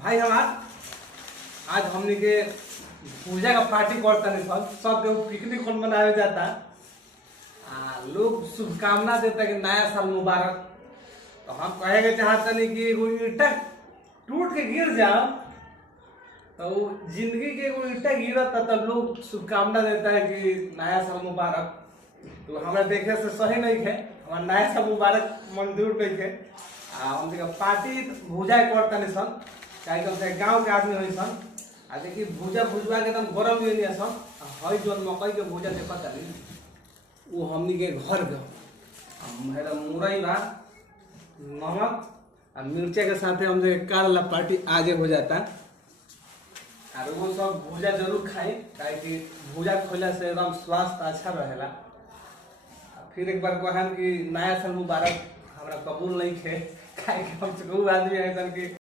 भाई हमार आज हमने के पूजा का पार्टी करता नहीं सब के पिकनिक कौन मनावे जाता। लोग शुभकामना देता कि नया साल मुबारक। तो हम कहेंगे चाहता नहीं कि एगो ईटा टूट के गिर जाओ तो जिंदगी के एगो ईटा गिरता तो लोग शुभकामना देता है कि नया साल मुबारक। तो हमारे देखे से सही नहीं है, हमारा नया साल मुबारक मंजूर नहीं है। हम पार्टी भूजा करता नहीं सन चाहे गाँव के आदमी हुई सन। देखिए भूजा भुजवा के एकदम गरम ले लिया सन। हई जो मकई के भूजा देखा नहीं वो हमनी के घर गए मुरई बा नमक और मिर्चा के साथ हमसे कारला पार्टी आगे हो जाता। और वो सब भूजा जरूर खाई कि भूजा खोला से एकदम स्वास्थ्य अच्छा रहेला। फिर एक बार कहन कि नया साल मुबारक हमरा कबूल नहीं खे खाए हम आदमी है कि